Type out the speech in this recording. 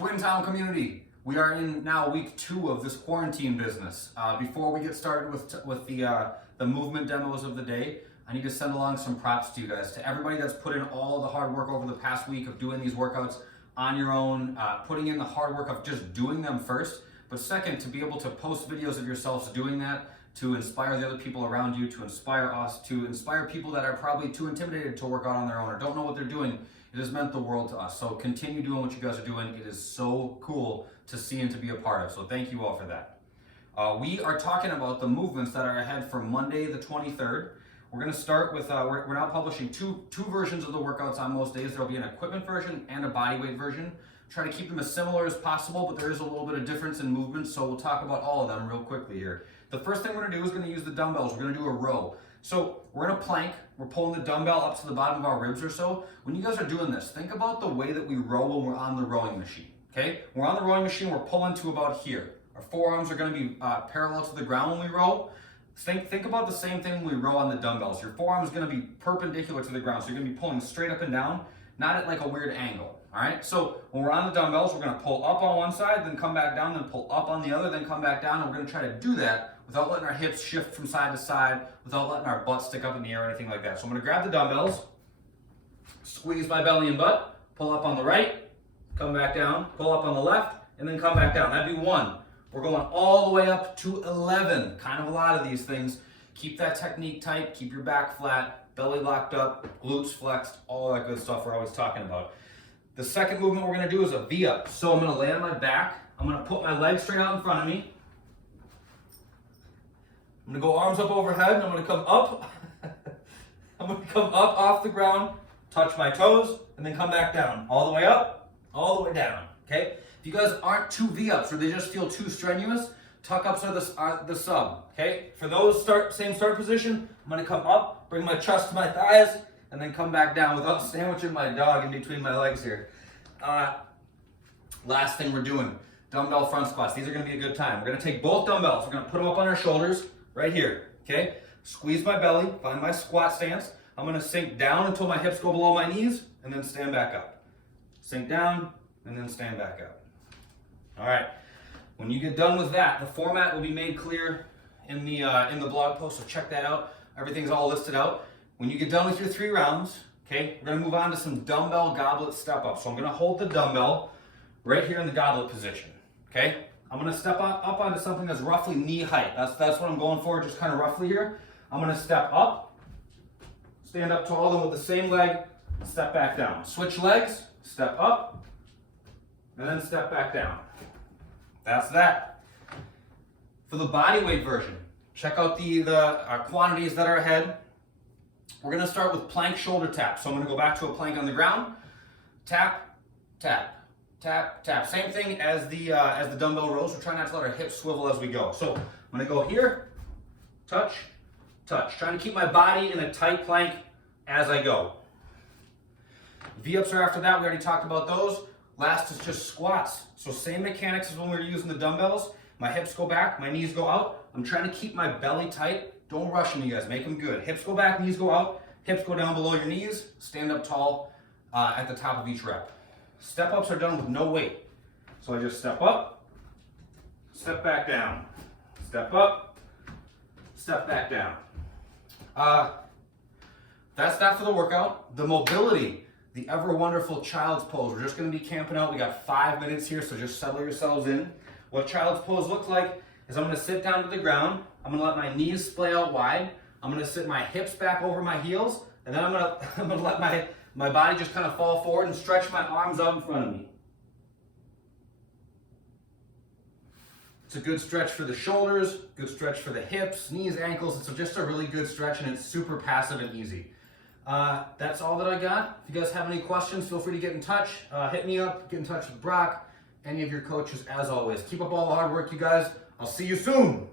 Twin Town community, we are in now week 2 of this quarantine business. Before we get started with the movement demos of the day, I need to send along some props to you guys, to everybody that's put in all the hard work over the past week of doing these workouts on your own, putting in the hard work of just doing them first, but second, to be able to post videos of yourselves doing that, to inspire the other people around you, to inspire us, to inspire people that are probably too intimidated to work out on their own or don't know what they're doing. It has meant the world to us. So continue doing what you guys are doing. It is so cool to see and to be a part of. So thank you all for that. We are talking about the movements that are ahead for Monday the 23rd. We're going to start with, we're now publishing two versions of the workouts on most days. There'll be an equipment version and a bodyweight version. Try to keep them as similar as possible, but there is a little bit of difference in movements, so we'll talk about all of them real quickly here. The first thing we're going to do is going to use the dumbbells. We're going to do a row. So we're in a plank, we're pulling the dumbbell up to the bottom of our ribs or so. When you guys are doing this, think about the way that we row when we're on the rowing machine, okay? We're on the rowing machine, we're pulling to about here. Our forearms are gonna be parallel to the ground when we row. Think about the same thing when we row on the dumbbells. Your forearm is gonna be perpendicular to the ground, so you're gonna be pulling straight up and down, not at like a weird angle, all right? So when we're on the dumbbells, we're gonna pull up on one side, then come back down, then pull up on the other, then come back down, and we're gonna try to do that without letting our hips shift from side to side, without letting our butt stick up in the air or anything like that. So I'm gonna grab the dumbbells, squeeze my belly and butt, pull up on the right, come back down, pull up on the left, and then come back down. That'd be 1. We're going all the way up to 11. Kind of a lot of these things. Keep that technique tight, keep your back flat, belly locked up, glutes flexed, all that good stuff we're always talking about. The second movement we're gonna do is a V-up. So I'm gonna lay on my back, I'm gonna put my legs straight out in front of me, I'm gonna go arms up overhead, and I'm gonna come up. I'm gonna come up off the ground, touch my toes, and then come back down. All the way up, all the way down, okay? If you guys aren't too V-ups or they just feel too strenuous, tuck-ups are the sub, okay? For those same start position, I'm gonna come up, bring my chest to my thighs, and then come back down without sandwiching my dog in between my legs here. Last thing we're doing, dumbbell front squats. These are gonna be a good time. We're gonna take both dumbbells, we're gonna put them up on our shoulders, right here, okay? Squeeze my belly, find my squat stance. I'm gonna sink down until my hips go below my knees, and then stand back up. Sink down, and then stand back up. All right, when you get done with that, the format will be made clear in the blog post, so check that out. Everything's all listed out. When you get done with your 3 rounds, okay, we're gonna move on to some dumbbell goblet step up. So I'm gonna hold the dumbbell right here in the goblet position, okay? I'm gonna step up onto something that's roughly knee height. That's what I'm going for, just kind of roughly here. I'm gonna step up, stand up tall, then with the same leg, step back down. Switch legs, step up, and then step back down. That's that. For the bodyweight version, check out the quantities that are ahead. We're gonna start with plank shoulder tap. So I'm gonna go back to a plank on the ground, tap, tap. Tap, tap. Same thing as the dumbbell rows. We're trying not to let our hips swivel as we go. So I'm gonna go here, touch, touch. Trying to keep my body in a tight plank as I go. V-ups are after that. We already talked about those. Last is just squats. So same mechanics as when we were using the dumbbells. My hips go back, my knees go out. I'm trying to keep my belly tight. Don't rush them, you guys. Make them good. Hips go back, knees go out. Hips go down below your knees. Stand up tall at the top of each rep. Step-ups are done with no weight. So I just step up, step back down, step up, step back down. That's that for the workout. The mobility, the ever wonderful child's pose. We're just gonna be camping out. We got 5 minutes here, so just settle yourselves in. What child's pose looks like is I'm gonna sit down to the ground. I'm gonna let my knees splay out wide. I'm gonna sit my hips back over my heels, and then I'm gonna let my body just kind of fall forward and stretch my arms out in front of me. It's a good stretch for the shoulders, good stretch for the hips, knees, ankles. It's just a really good stretch, and it's super passive and easy. That's all that I got. If you guys have any questions, feel free to get in touch. Hit me up, get in touch with Brock, any of your coaches as always. Keep up all the hard work, you guys. I'll see you soon.